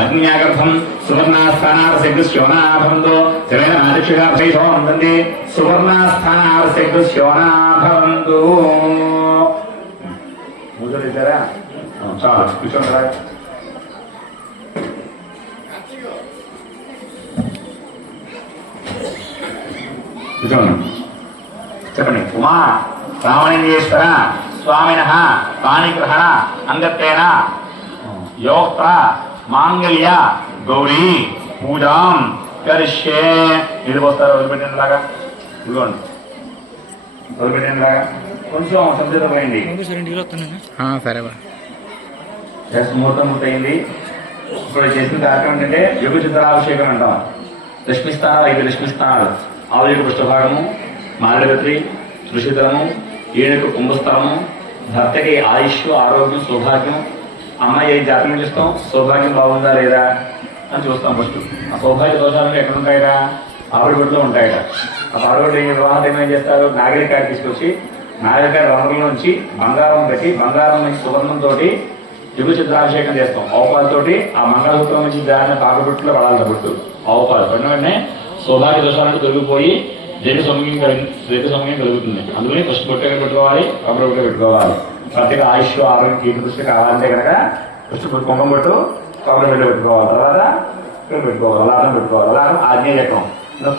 अग्न्यागर्भम सुवर्णास्थानावशेषोनाभवन्तो जनेनादिक्षिकाभैषोन्दन्ति सुवर्णास्थानावशेषोनाभवन्तु मुझे చాలా కూర్చోండి చెప్పండి. ఉమా రామలింగేశ్వర స్వామినః పాణిగ్రహణ అంగత్వేన యోక్త మాంగళ్య గౌరీ పూజాం కరిష్యే. ఇది పోస్తారు వదిలిపెట్టిన లాగా, ఇదిగోండి వదిలిపెట్టిన లాగా కొంచెం సంసిద్ధమైంది. సరే ముహూర్తం పూర్తయింది. ఇప్పుడు చేసిన కార్యక్రమం ఏంటంటే యుగ చిత్రాభిషేకం అంటాం. లక్ష్మిస్థానాలు 5 లక్ష్మిస్థానాలు: ఆవులకు పృష్ఠభాగము, మారడగత్రి, ఋషితరము, ఏనుగు కుంభస్థలము, భర్తకి ఆయుష్, ఆరోగ్యం, సౌభాగ్యం. అమ్మాయి ఏ జాతకం చూస్తాం, సౌభాగ్యం బాగుందా లేదా అని చూస్తాం. ఫస్ట్ ఆ సౌభాగ్య దోషాలు ఎక్కడ ఉంటాయట? ఆవిడబొట్టులో ఉంటాయట. ఆ ఆవిడబొట్టు వివాహం ఏం చేస్తారు? నాగరికాయ తీసుకొచ్చి నాగరికాయ రంగులోంచి బంగారం పెట్టి బంగారం నుంచి సువర్ణంతో యుగ చిత్రాభిషేకం చేస్తాం. ఆవుపాలతోటి ఆ మంగళసూత్రం నుంచి దారిన కాకబొట్టులో పడాలి. బొట్టు ఆవుపాలు పడిన వెంటనే సౌభాగ్య దోషాలను తొలగిపోయి జగ సౌమ్యం కలుగుతుంది. అందుకని ఫస్ట్ బొట్టు ఎక్కడ పెట్టుకోవాలి? కబరొట్టుగా పెట్టుకోవాలి. ప్రత్యేక ఆయుష్, ఆరోగ్యం, కీర్తి దృష్టి కావాలంటే కనుక ఫస్ట్ కుంభం బొట్టు కబర బిడ్డ పెట్టుకోవాలి. తర్వాత ఇక్కడ పెట్టుకోవాలి. అలారం పెట్టుకోవాలి. అలారం ఆగ్నేయ చక్రం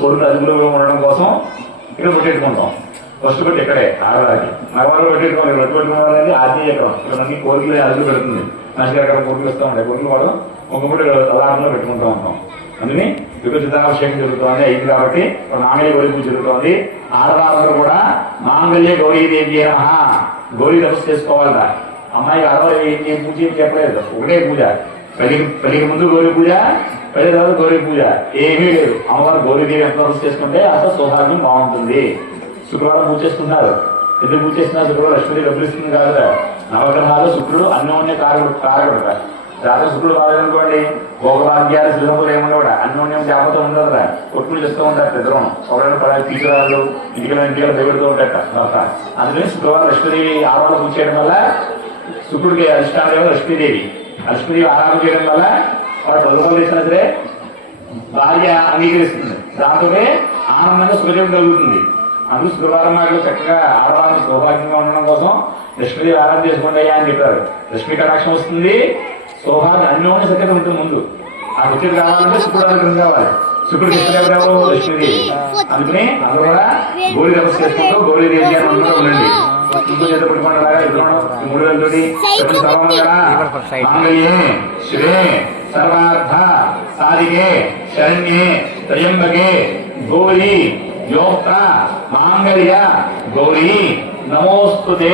కోరిక అదుపులో ఉండడం కోసం ఇక్కడ బొట్టు పెట్టుకుంటాం. ఫస్ట్ బొట్టు ఇక్కడే ఆడవారికి, మగవారు పెట్టుకోవాలి. బొట్టు పెట్టుకోవాలని ఆగ్నేయ చక్రం ఇక్కడ మనకి కోరికలు అదుపు పెడుతుంది. నష్టకరకర కోరికలు ఇస్తూ ఉంటాయి. కోరికలు వాడు ఒక బొట్టు అలారంలో పెట్టుకుంటూ ఉంటాం. అందుకని యుగ చిత్రాభిషేకం జరుగుతోంది అయింది కాబట్టి మాంగళ్య గౌరీ పూజ జరుగుతోంది. ఆడవాళ్ళందరూ కూడా మాంగళ్య గౌరీదేవి నమః గౌరీ తపస్సు చేసుకోవాలట. అమ్మాయికి ఆడవాళ్ళు ఏం పూజ చెప్పలేదు, ఒకటే పూజ. పెళ్లికి ముందు గౌరీ పూజ, పెళ్లి తర్వాత గౌరీ పూజ, ఏమీ లేదు. అమ్మవారు గౌరీదేవి ఎంత తపస్సు చేసుకుంటే అసలు సౌభాగ్యం బాగుంటుంది. శుక్రవారం పూజ చేస్తున్నారు. ఎందుకు పూజ చేస్తున్నారు? శుక్రవారం లక్ష్మీదేవి డబ్బులు ఇస్తుంది కాదు. నవగ్రహాలు శుక్రుడు అన్యోన్య కారకుడు. జాతర శుక్రుడు కావాలనుకోండి, భోగభాగ్యాలు శ్రీరంపులు ఏముండవు. అన్యోన్యం జాపతో ఉండదురా. కొట్టుకుని చేస్తూ ఉంటారు. పెద్దరం ఒకరైనా తీసుకురాళ్ళు ఇంటికి దేవుడుతూ ఉంటారట. అందుకని శుక్రవారం లక్ష్మీదేవి ఆరాధన పూజ చేయడం వల్ల శుక్రుడికి అధిష్టానం లక్ష్మీదేవి. లక్ష్మీదేవి ఆరాధన చేయడం వల్ల వాళ్ళ చదువుకోలు చేసినా సరే భార్య అంగీకరిస్తుంది. దాంతోనే ఆనందంగా సుఖజీవం కలుగుతుంది. అందుకు శుక్రవారం నాడు చక్కగా ఆడవాళ్ళని సౌభాగ్యంగా ఉండడం కోసం లక్ష్మీదేవి ఆరాధన చేసుకోండి అయ్యా అని చెప్పారు. లక్ష్మీ కటాక్షం వస్తుంది, సౌభాగ్యం అన్యోన్య సత్యం ఉంటుంది. ముందు ఆ సత్యం కావాలంటే శుక్రుడు అనుగ్రహం కావాలి. శుక్రుడు ఇష్టదేవరావు లక్ష్మీదేవి. అందుకని అందరూ కూడా గౌరీ తపస్సు చేసుకుంటూ గౌరీదేవి అని అందరూ ఉండండి. ఇంకో చేత పట్టుకునేలాగా ఎదురు మూడు వేలతోటి మాంగళ్యే శివే సర్వార్థ సాధికే శరణ్యే త్రయంబకే గౌరీ యోక్త మాంగళ్య గౌరీ నమోస్తుతే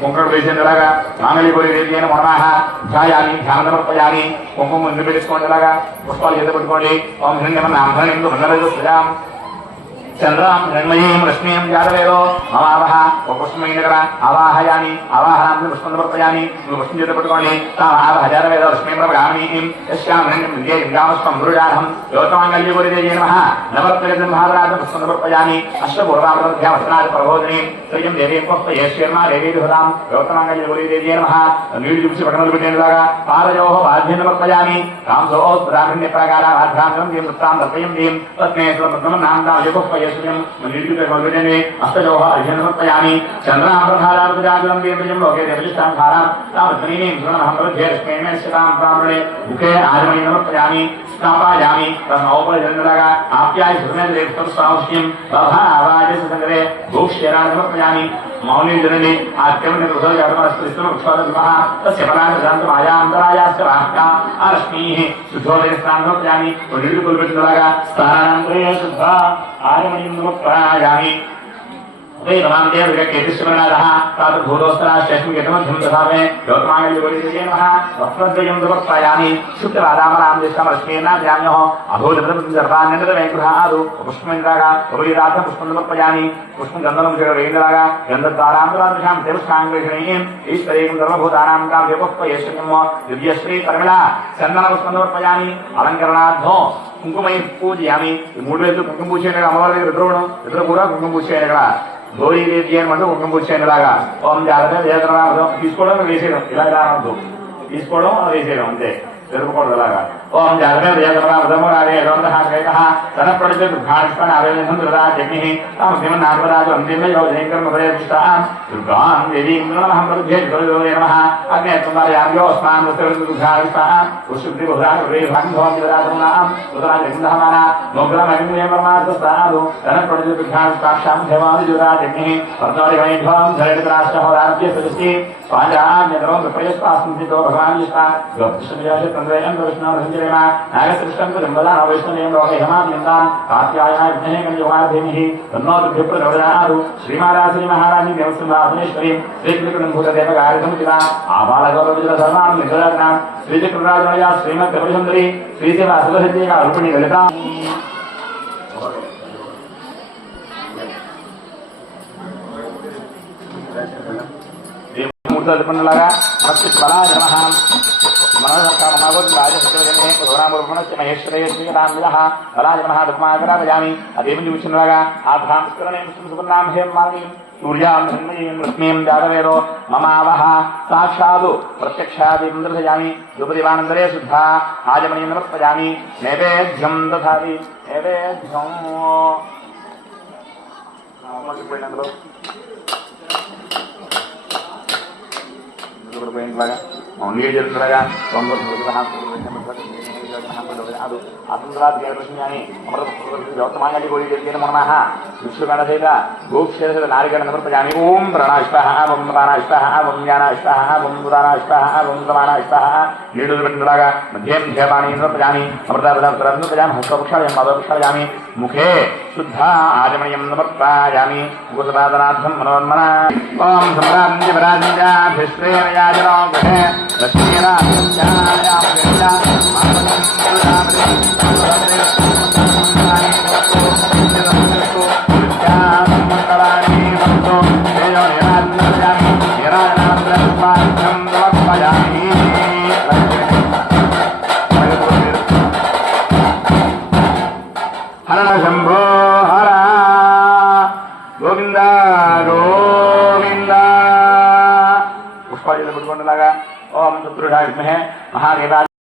కుంకుమ వేసేలాగా మాంగళ్య గౌరీ దేవి అయిన మనమాహ ధ్యాయాన్ని ధ్యానం సమర్పయామి కుంకుమ ముందు పెట్టుకోండిలాగా పుష్పాలు చేత పెట్టుకోండి ఓం హిరణ్యం నామధనిందు మండలజు ప్రజాం చంద్రాం హిరణ్మయీం రశ్మీం జాతవేదో మమావహ ఒక పుష్పమైన దగ్గర ఆవాహయాని ఆవాహనాన్ని పుష్పం సమర్పయామి నువ్వు పుష్పం చేత పెట్టుకోండి తామావహ జాతవేదో రశ్మీం ప్రభగామీం యస్యాం హిరణ్యం విద్యే విద్యాపుష్పం గురుజాతం యోగమాంగళ్య గురుదేవే నమః నవరత్నగతం మహారాజ పుష్పం సమర్పయామి అష్టపూర్వామధ్యావసనాది ప్రబోధిని శ్రీయం దేవీం పుష్పయేశ్వర్మా దేవీధురాం యోగమాంగళ్య గురుదేవే నమః నీళ్ళు చూసి పట్టణాలు పెట్టేలాగా పారయోహ వాద్యం సమర్పయామి కాంసో బ్రాహ్మణ్య ప్రకార ఆధ్యాత్మం దీం వృత్తాం దర్శయం దీం తస్మే ప్రథమం నామదాం యోగ అష్టయోహ అర్ఘ్యం సమర్పయామి చంద్రాంధ్రాజాలం దేవజం లోకే దేవజిష్టాంధారాం తామస్మీం సువర్ణహం ప్రవధ్యేష్మేణ శితాం బ్రాహ్మణే ముఖే ఆజమణి సమర్పయామి స్నాపాయామి తన్నోపజందలాగా ఆప్యాయ సుమేంద్రేక్షం సాంశ్యం బభావాజ సంగరే భూక్షేరాన్ని సమర్పయామి మౌని జనని ఆత్మని వృక్షోదమః తస్య ఫలాంతరాయాంతరాయాస్య వాహ్కా అరశ్మీః శుద్ధోదయ స్నానం సమర్పయామి నీళ్లు కొలిపెట్టినలాగా స్థానాంతరే శుద్ధ ఆరమణిం సమర్పయామి रमादेव केतिस्मरणादः तादृभूतोस्तराश्चेष्मिगतमध्यं दधामे योगमांगल्यगौरीदेव्यै नमः वस्त्रद्वयं समर्पयामि शुद्धवादामरां दिशमरश्मेनाद्याम्योः अभूतप्रतिसर्वान्यन्तरवैगृहादु पुष्पमिन्द्रागा उपरीराधं पुष्पं समर्पयामि पुष्पं गन्धनं जगवेन्द्रागा गन्धद्वारान्तरादृशां देवस्काङ्गेषणीम् ईश्वरीकं सर्वभूतानां काव्यपुष्पयेष्यम् दिव्यश्री परिमला चन्दनपुष्पं समर्पयामि अलङ्करणार्थो కుంకుమై పూజయామి మూడు వేలు కుంకుమ పూజ చేయగా అమ్మవారి దగ్గర ఇద్దరు కూడా కుంకుమ పూజ చేయగా గౌరీదేవి అనమాట కుంకుమ పూజ చేయలాగా ఓం జాగ్రత్త తీసుకోవడం వేసేయడం ఇలా రావద్దు తీసుకోవడం వేసేయడం అంతే జరుపుకోవడం అలాగా ఓం జాగ్రత్త తన ప్రజలు దుర్గాణిస్తాన్ ఆవేదనం దుర్గాజ్ఞి తామరాజు అంతిమ దుర్గాం దేవీం నమః ప్రభ్యే నమః అగ్నేత్మర్యామ్యో స్నానం దుర్గాణిస్తాన్ ఉశుద్ధి బుధాం ఉదరాజమాన మొగ్రమగ్నియమర్మాస్తాదు తన ప్రజలు దుర్గాణిస్తాక్షాం దేవాది దుర్గాజ్ఞి పద్నాలుగైభవం ధరిత్రాష్ట్రహోరాజ్య సృష్టి స్వాజాజ్ఞం ప్రయస్పాస్మితో భగవాన్ न्द्रयं विष्णुरञ्जनेन नागसृष्टं जम्बदा वैष्णवेन लोके हिमाद्यन्तां कात्यायनाय विद्महे कन्यकुमारधीमः तन्नो प्रचोदयात् श्रीमहाराज महारानी देवसुंदरेश्वरी श्रीकृष्णभूतदेवगारिसंहिता आबालगौरवविजयधर्मां निगराज्ञां श्रीचक्रराजया श्रीमद्गौरीसुन्दरी श्रीशिवासुरसिद्धिका रूपिणी ललिता मूर्तलागा महेश्वरेश्वरामिदः बलाजमः दुर्माकरापयामि अदेवं చూసినలాగా ఆభ్రాంస్కరణేం సువర్ణాం హేమాని సూర్యాం హిరణ్మయీం రశ్మీం జాతవేదో మమావహ సాక్షాత్ ప్రత్యక్షాదిం దర్శయామి యుగదివానందరే శుద్ధ ఆజమనీయం సమర్పయామి నైవేద్యం దధామి నైవేద్యం నీళ్ళు జరుగుతుండగా అమృతమాంగళి గోళీ జరిగిన మనమః విష్ణుగణసేన గోక్షేర నారిగణ సమర్పయామి ఓం ప్రాణాష్పః ఓం ప్రాణాష్పః ఓం జ్ఞానాష్పః ఓం ప్రాణాష్పః ఓం సమానాష్పః నీళ్ళు జరుగుతుండగా మధ్యం ధ్యాపాని సమర్పయామి అమృతాపదార్థం సమర్పయామి హస్తపుక్షాయం పాదపుక్షాయామి ముఖే శుద్ధ ఆజమనీయం సమర్పయామి ముఖసపాదనార్థం మనోన్మన ఓం సమ్రాజ్యపరాజ్యాభిశ్రేయయాజనో గృహే హర శంభో హర గోవింద గోవింద పుష్పాలు పెట్టుకునేలాగా ఓం చతుర్ధాయ విద్మహే మహాదేవాయ